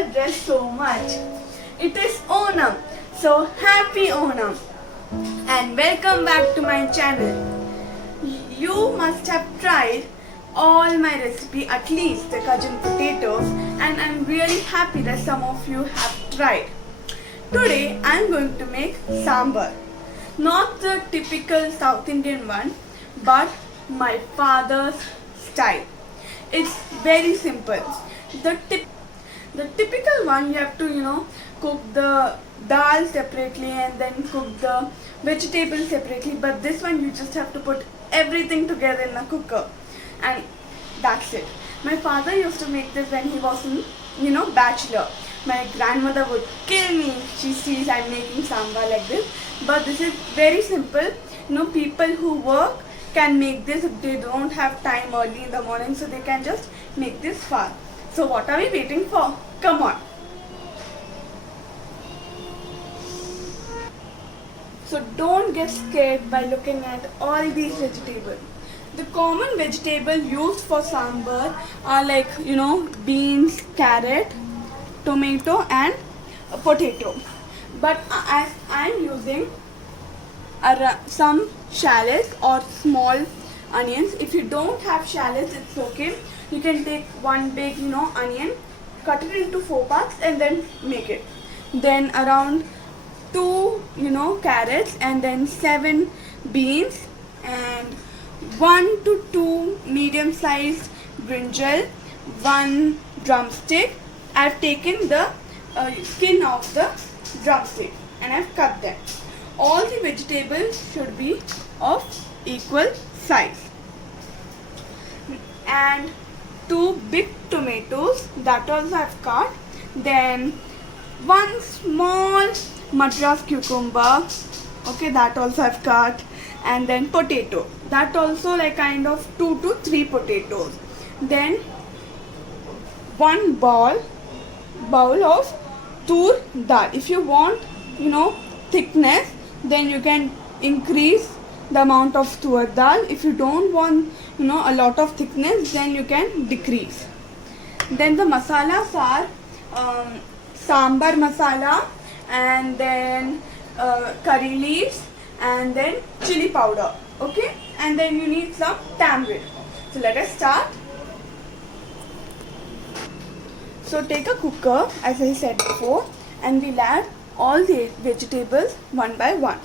well dressed so much. It is Onam, so happy Onam, and welcome back to my channel. You must have tried all my recipe, at least the Cajun potatoes, and I'm really happy that some of you have tried. Today I'm going to make sambar. Not the typical South Indian one, but my father's style. It's very simple. The typical one, you have to cook the dal separately and then cook the vegetables separately, but this one you just have to put everything together in a cooker and that's it. My father used to make this when he was bachelor. My grandmother would kill me if she sees I'm making sambar like this, but this is very simple. People who work can make this if they don't have time early in the morning, so they can just make this fast. So what are we waiting for? Come on. So don't get scared by looking at all these vegetables. The common vegetable used for sambar are like beans, carrot, tomato and potato. But as I am using some shallots or small onions. If you don't have shallots, it's okay. You can take one big onion, cut it into 4 parts and then make it. Then around 2 carrots, and then 7 beans, and 1 to 2 medium sized brinjal, 1 drumstick. I've taken the skin of the drumstick and I've cut them. All the vegetables should be of equal size. And 2 big tomatoes, that also I've cut. Then 1 small Madras cucumber, okay, that also I've cut. And then potato, that also like kind of 2 to 3 potatoes. Then 1 bowl of tur dal. If you want thickness, then you can increase the amount of tur dal. If you don't want a lot of thickness, then you can decrease. Then the masalas are sambar masala, and then curry leaves, and then chili powder, okay, and then you need some tamarind. So let us start. So take a cooker, as I said before, and we'll add all the vegetables one by one.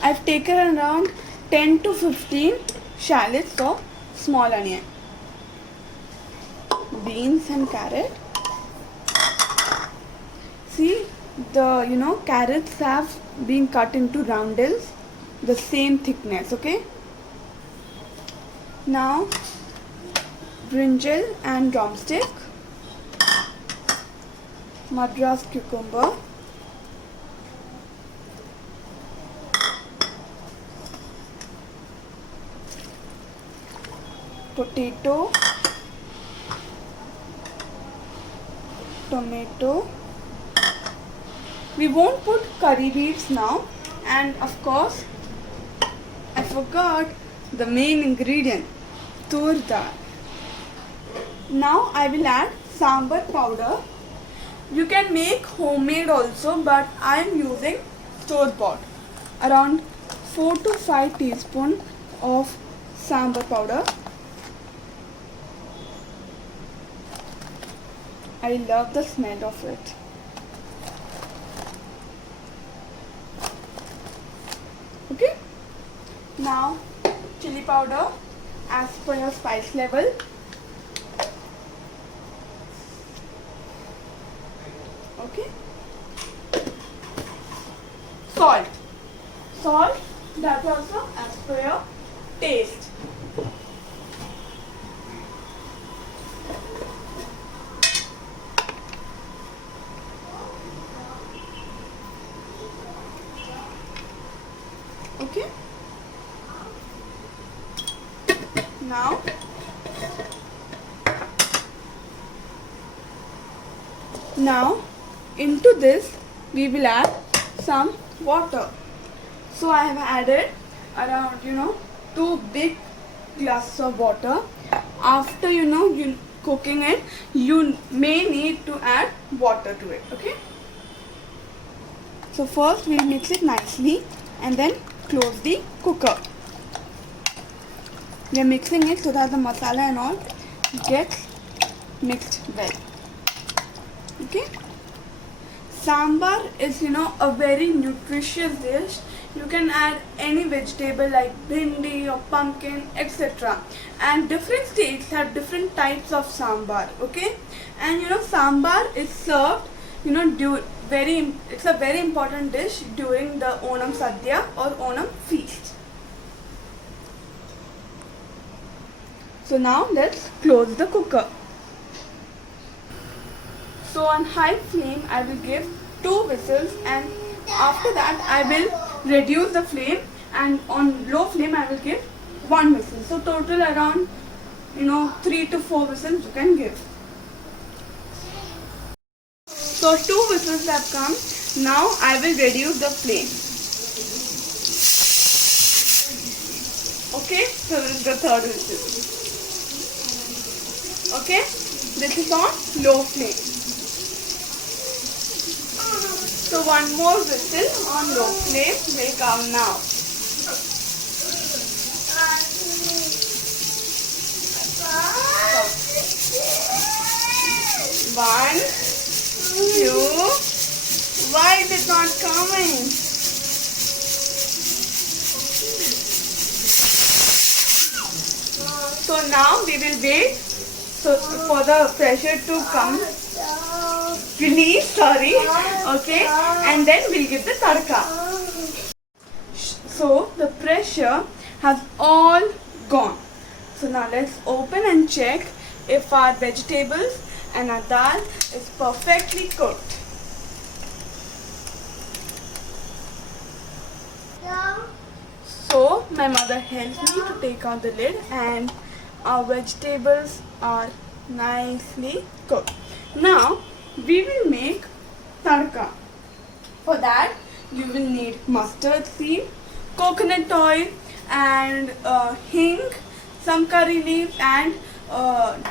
I've taken around 10 to 15 shallots of small onion, beans and carrot. See, the carrots have been cut into roundels, the same thickness, okay. Now brinjal and drumstick, Madras cucumber, potato, tomato. We won't put curry leaves now, and of course I forgot the main ingredient, tur dal. Now I will add sambar powder. You can make homemade also, but I am using store bought. Around 4 to 5 teaspoons of sambar powder. I love the smell of it. Okay. Now chili powder as per your spice level. Okay. Salt, that also as per your taste. Okay. Now into this we will add some water. So I have added around 2 big glasses of water. After you cooking it, you may need to add water to it. Okay. So first we mix it nicely and then close the cooker. We are mixing it so that the masala and all gets mixed well. Okay. Sambar is a very nutritious dish. You can add any vegetable like bhindi or pumpkin, etc. And different states have different types of sambar. Okay. And sambar is served it's a very important dish during the Onam Sadhya or Onam feast. So now let's close the cooker. So on high flame I will give 2 whistles, and after that I will reduce the flame, and on low flame I will give 1 whistle. So total around 3 to 4 whistles you can give. So 2 whistles have come. Now I will reduce the flame. Okay, so this is the 3rd whistle. Okay, this is on low flame. So 1 more whistle on low flame will come now. One, 2. Why is it not coming? So now we will wait for the pressure to come. Release, okay, and then we'll give the tadka. So the pressure has all gone. So now let's open and check if our vegetables and our dal is perfectly cooked. So my mother helped me to take out the lid, and our vegetables are nicely cooked. Now we will make tadka. For that you will need mustard seed, coconut oil, and hing, some curry leaves, and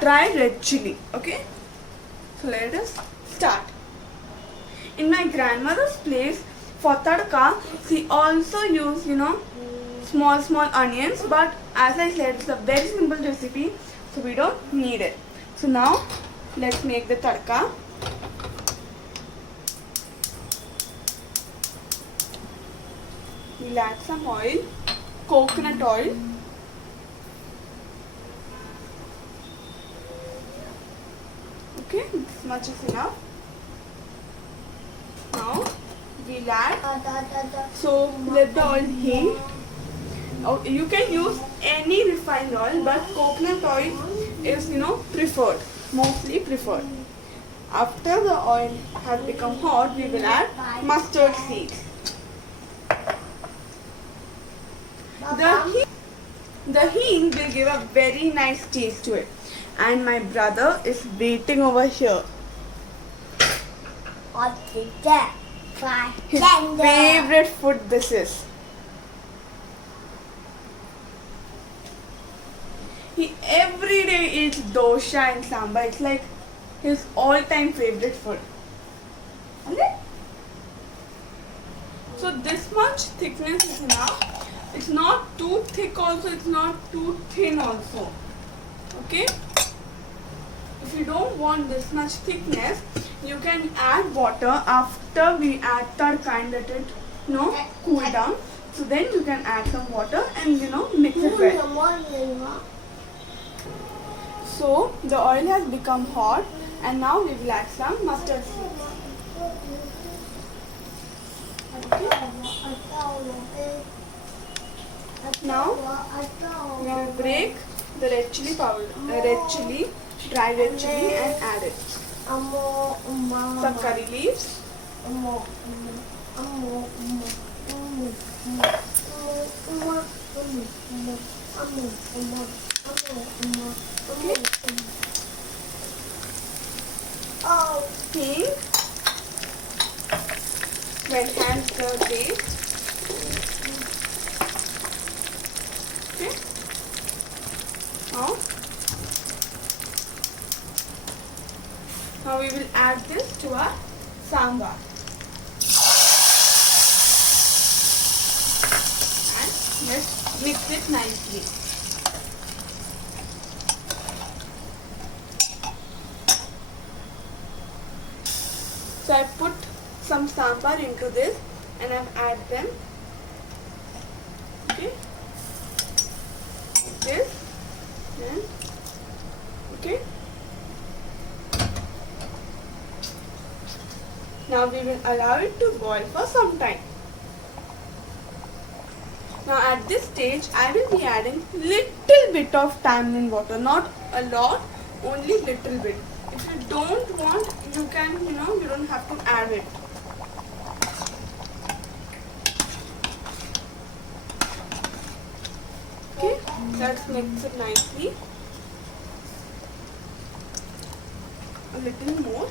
dry red chili. Okay, so let us start. In my grandmother's place for tadka, she also used small onions, but as I said, it's a very simple recipe, so we don't need it. So now let's make the tadka. We'll add some oil, coconut oil. Okay, this much is enough. Now we'll add. So let the oil heat. Okay, you can use any refined oil, but coconut oil is preferred, mostly preferred. After the oil has become hot, we will add mustard seeds. The hing will give a very nice taste to it. And my brother is waiting over here. His favorite food this is. He every day eats dosha and sambar. It's like his all-time favorite food. Okay? So this much thickness is enough. It's not too thick also, it's not too thin also. Okay? If you don't want this much thickness, you can add water after we add tadka and let it cool down. So then you can add some water and mix it well. So the oil has become hot, and now we will add some mustard seeds. Okay. Now we will break the red chili powder, dry red chili, and add it. Some curry leaves. Okay. Hing. To enhance the taste. Okay. Now Now we will add this to our sambar. And let's mix it nicely. So I put some sambar into this and I've added them. Okay. This and okay. Now we will allow it to boil for some time. Now at this stage I will be adding little bit of tamarind water, not a lot, only little bit. If you don't want, you can, you don't have to add it. Okay, let's mix it nicely. A little more.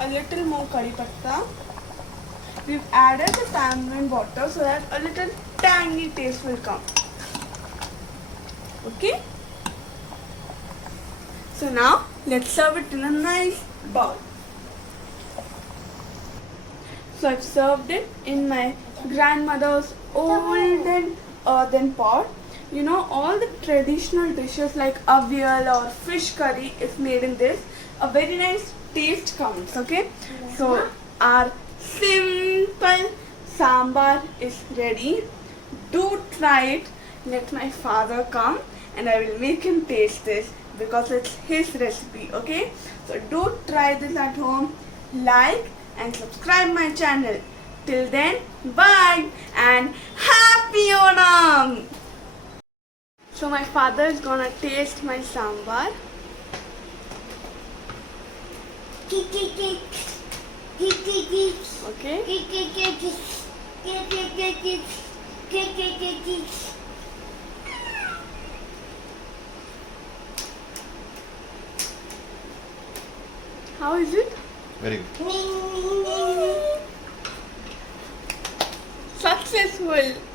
A little more curry patta. We've added the tamarind water so that a little tangy taste will come. Okay. So now let's serve it in a nice bowl. So I've served it in my grandmother's olden earthen pot. All the traditional dishes like avial or fish curry is made in this. A very nice taste comes, okay? So our simple sambar is ready. Do try it. Let my father come and I will make him taste this because it's his recipe, okay? So do try this at home. Like and subscribe my channel. Till then, bye and happy Onam! So my father is gonna taste my sambar. Okay. How is it? Very good. Successful.